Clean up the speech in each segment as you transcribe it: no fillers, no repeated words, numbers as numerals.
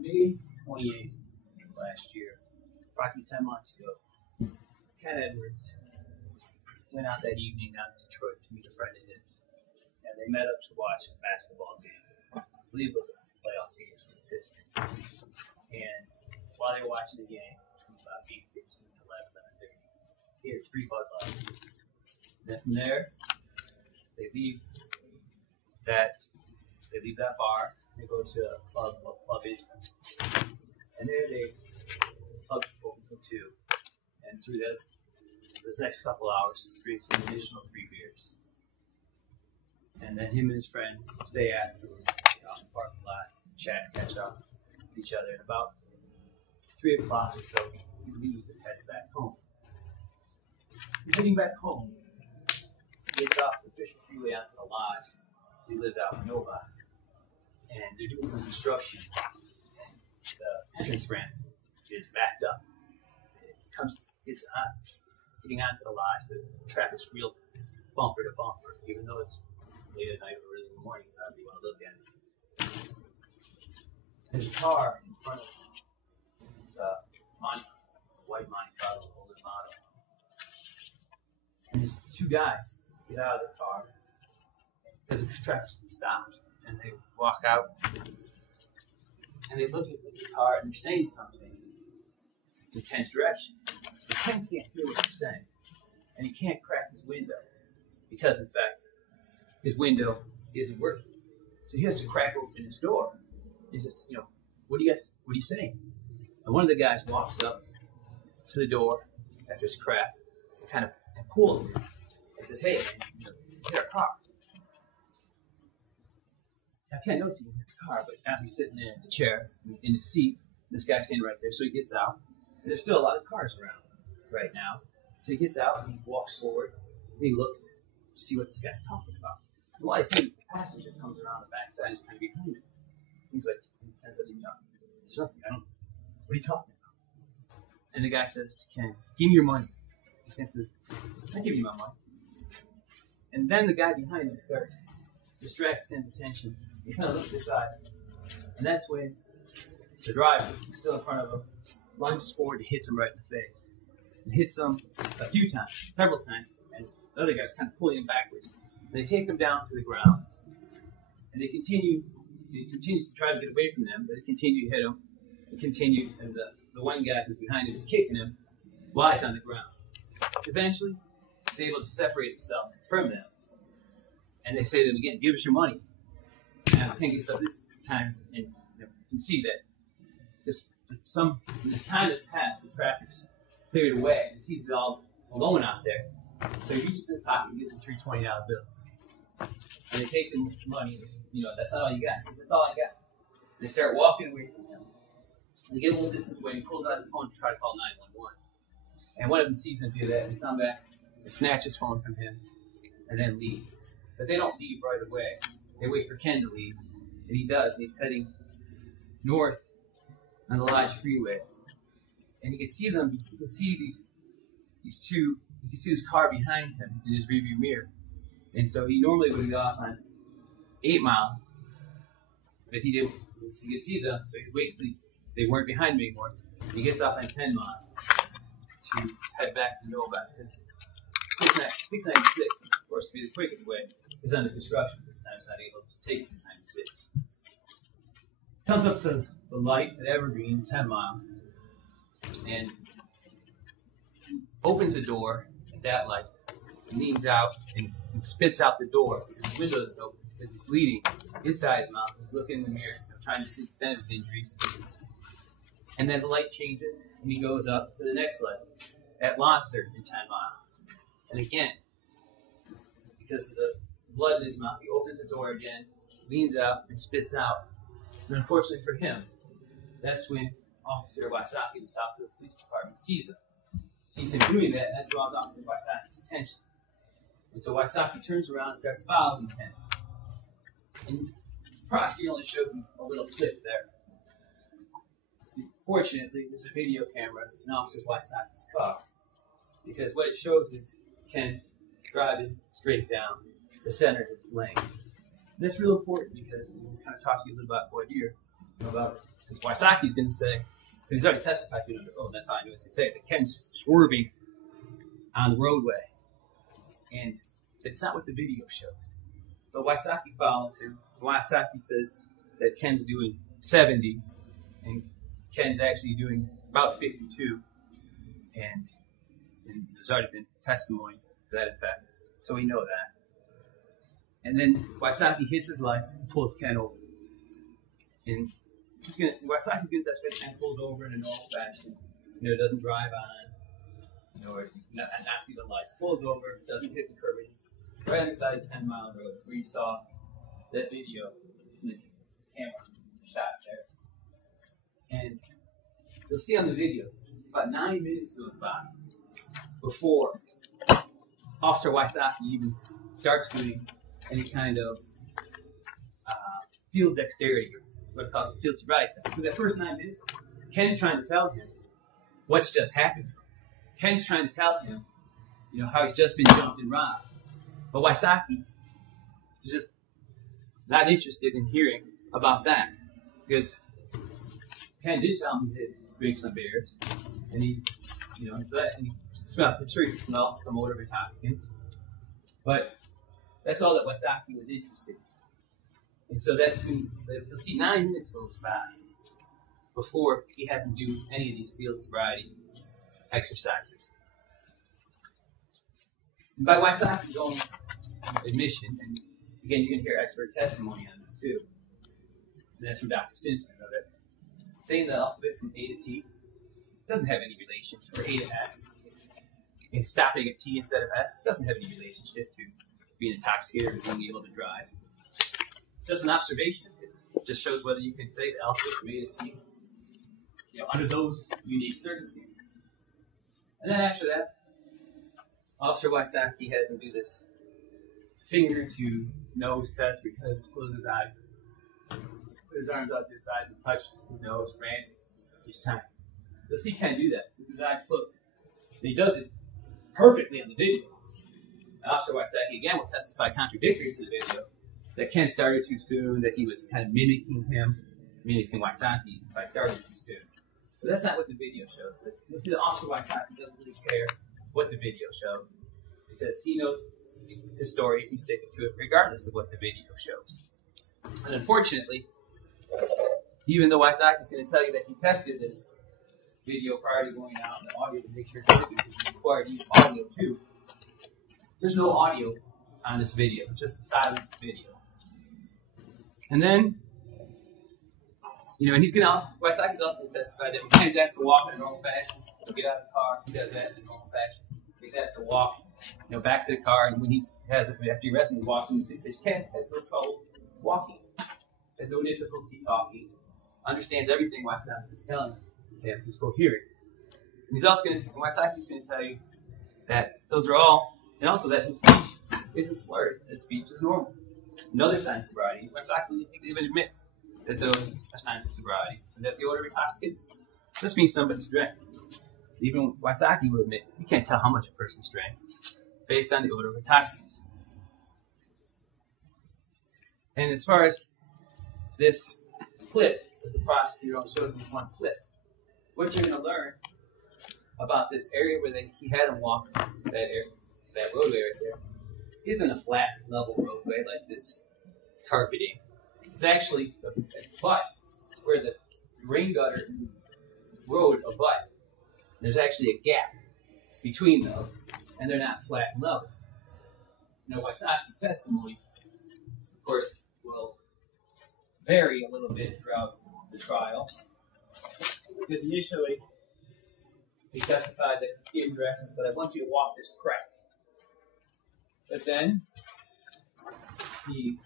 May 28th last year, approximately 10 months ago, Ken Edwards went out that evening out to Detroit to meet a friend of his. And they met up to watch a basketball game. I believe it was a playoff game for the Pistons. And while they were watching the game, between about 8:15 and 11:30, he had 3 Bud Lights. Then from there, they leave that bar. They go to a club entrance. And there the club open until 2. And through this next couple hours, drinks an additional 3 beers. And then him and his friend stay after out in the parking lot, chat, catch up with each other. And about 3 o'clock or so, he leaves and heads back home. And heading back home, he gets off the Fisher Freeway out to the lodge. He lives out in Novi. And they're doing some construction. The entrance ramp is backed up. Getting onto the lodge. The traffic's real bumper to bumper, even though it's late at night or early in the morning, however you want to look at it. There's a car in front of him. It's a white Monte Carlo, older model. And these 2 guys get out of the car because the traffic's been stopped. And they walk out and they look at the car and they're saying something in Ken's direction. So Ken can't hear what they're saying. And he can't crack his window because, in fact, his window isn't working. So he has to crack open his door. He says, what are you saying? And one of the guys walks up to the door after it's cracked and pulls it and says, hey, man, hit our car. I can't notice he hit the car, but now he's sitting there in the chair, in the seat. This guy's standing right there, so he gets out. And there's still a lot of cars around right now. So he gets out and he walks forward and he looks to see what this guy's talking about. And while he's doing, the passenger comes around the backside, he's kind of behind him. He's like, Ken says, there's nothing, what are you talking about? And the guy says to Ken, give me your money. Ken says, I'll give you my money. And then the guy behind him distracts Ken's attention. He kind of looks aside. And that's when the driver, who's still in front of him, lunges forward and hits him right in the face. And hits him a few times, several times, and the other guy's kind of pulling him backwards. And they take him down to the ground. And he continues to try to get away from them, but they continue to hit him. And the one guy who's behind him is kicking him while he's on the ground. Eventually, he's able to separate himself from them. And they say to him again, give us your money. And Ken gets up this time, and you can see that this time has passed, the traffic's cleared away, and he sees it all alone out there. So he reaches in the pocket and gives them 3 $20 bills. And they take the money, that's not all you got. He says, that's all I got. And they start walking away from him. And they get a little distance away, and he pulls out his phone to try to call 911. And one of them sees him do that, and they come back and snatch his phone from him, and then leave. But they don't leave right away. They wait for Ken to leave, and he does. He's heading north on the Lodge Freeway, and you can see them. You can see these 2. You can see this car behind him in his rearview mirror, and so he normally would go off on 8 Mile, but he didn't. You can see them, so he could wait until they weren't behind him anymore. He gets off on 10 Mile to head back to Novi because 696, of course, to be the quickest way, is under construction. This time it's not able to take 696. Comes up to the light at Evergreen, 10 Mile, and opens the door at that light, and leans out and spits out the door because his window is open, because he's bleeding inside his mouth. He's looking in the mirror, trying to see the extent of his injuries. And then the light changes, and he goes up to the next light at Monster in 10 Mile. And again, because of the blood in his mouth, he opens the door again, leans out, and spits out. And unfortunately for him, that's when Officer Wysocki, the Southfield Police Department, sees him doing that, and that draws Officer Wysocki's attention. And so Wysocki turns around and starts following him. And the prosecutor only showed me a little clip there. Fortunately, there's a video camera in Officer Wysocki's car, because what it shows is Ken driving straight down the center of his lane. And that's real important because we kind of talked to you a little about voir dire, about Because Waisaki's going to say, because he's already testified to it under oath, that's how I know he's going to say it, that Ken's swerving on the roadway. And it's not what the video shows. But Waisaki follows him. Waisaki says that Ken's doing 70, and Ken's actually doing about 52. And there's already been testimony to that effect. So we know that. And then Waisaki hits his lights and pulls Ken over. And Waisaki's going to testify Ken pulls over in a normal fashion. Doesn't drive on, or not see the lights. Pulls over, doesn't hit the curb. Right on the side of 10 Mile Road, where you saw that video, the camera shot there. And you'll see on the video, about 9 minutes goes by before Officer Waisaki even starts doing any kind of field dexterity, what it calls field sobriety test. For the first 9 minutes, Ken's trying to tell him what's just happened to him. Ken's trying to tell him, how he's just been jumped and robbed. But Waisaki is just not interested in hearing about that, because Ken did tell him he did drink some beers, and he smelled. I'm sure he could smell some odor of intoxicants, but that's all that Waisaki was interested in. And so that's when you'll see 9 minutes goes by before he has him do any of these field sobriety exercises. And by Waisaki's own admission, and again, you can hear expert testimony on this too, and that's from Dr. Simpson, that saying the alphabet from A to T doesn't have any relationship, or A to S, and stopping at T instead of S doesn't have any relationship to being intoxicated or being able to drive. Just an observation of his. It just shows whether you can say the alphabet from A to T, under those unique circumstances. And then after that, Officer Waisaki has him do this finger to nose test where he closes his eyes, put his arms out to his sides and touch his nose randomly each time. You'll see Ken do that with his eyes closed. And he does it perfectly on the video. Officer Waisaki again will testify contradictory to the video that Ken started too soon, that he was kind of mimicking Waisaki by starting too soon. But that's not what the video shows. You'll see that Officer Waisaki doesn't really care what the video shows, because he knows his story, he's sticking to it regardless of what the video shows. And unfortunately, even though Waisaki is going to tell you that he tested this video prior to going out and the audio to make sure it's good, because he's required to use audio too, there's no audio on this video. It's just a silent video. And then, and Waisaki's also going to testify that when he's asked to walk in a normal fashion, he'll get out of the car, he does that in a normal fashion. He's asked to walk, back to the car, and when after he arrests him, he walks in, he says, Ken has no trouble walking, has no difficulty talking, understands everything Waisaki is telling him, he's coherent. And Waisaki's going to tell you that those are all, and also that his speech isn't slurred, his speech is normal. Another sign of sobriety, Waisaki even admit that those are signs of sobriety, and that the odor of intoxicants just means somebody's drank. Even Waisaki will admit you can't tell how much a person's drank based on the odor of intoxicants. And as far as this clip that the prosecutor only showed me one clip, what you're going to learn about this area where he had him walk that roadway right there isn't a flat, level roadway like this carpeting. It's actually a butt. It's where the rain gutter and the road abut. There's actually a gap between those, and they're not flat and level. Waisaki's testimony, of course, will vary a little bit throughout the trial, because initially he testified that he gave directions that I want you to walk this crack. But then he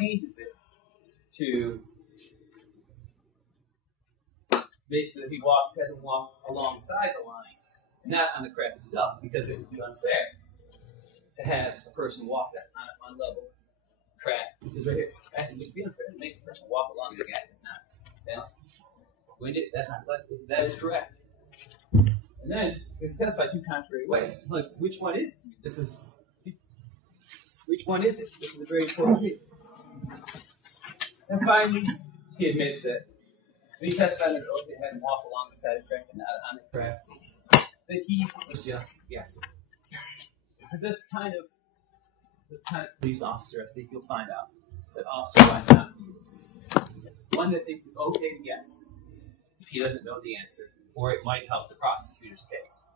changes it to basically he has him walk alongside the line, not on the crack itself, because it would be unfair to have a person walk that on an unlevel crack. He says right here, actually, it would be unfair to make a person walk along the gap. It's not balanced. Winded, that is correct. And then it's testified two contrary ways. Like, which one is it? Which one is it? This is a very important case. And finally, he admits that when he testified under oath, they had him walk along the side of the track and not on the track, that he was just guessing. Because that's kind of the kind of police officer I think you'll find out that Officer Weinstein is. One that thinks it's okay to guess if he doesn't know the answer, or it might help the prosecutor's case.